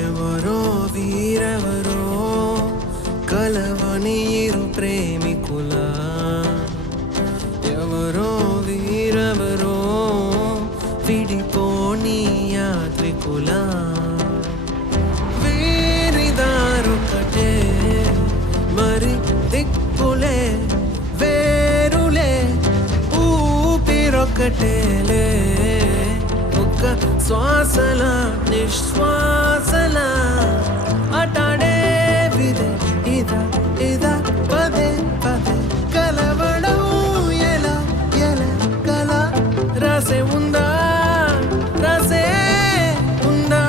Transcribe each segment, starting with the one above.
ఎవరో వీరెవరో కలవని ఇరు ప్రేమికుల ఎవరో వీరెవరో విడిపోని యాత్రికుల వీరిదారొకటే మరి దిక్కులే వేరులే ఊపిరొకటేలే ఒక్క శ్వాసల నిశ్వాసల అటాడే విదే ఇదా ఇదా పదే పదే కలవడం ఎలా ఎలా కల రాసే ఉందా రాసే ఉందా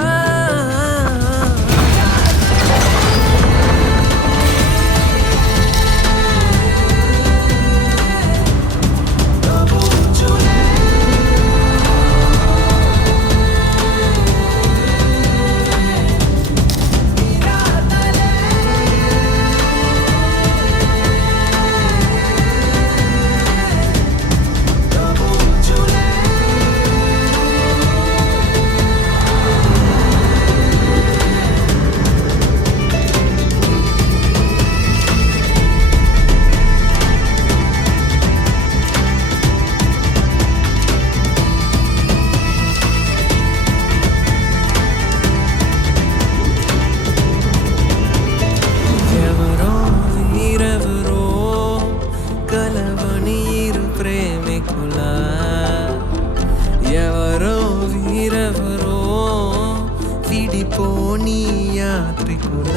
ఎవరో వీరెవరో విడిపోని యాత్రికుల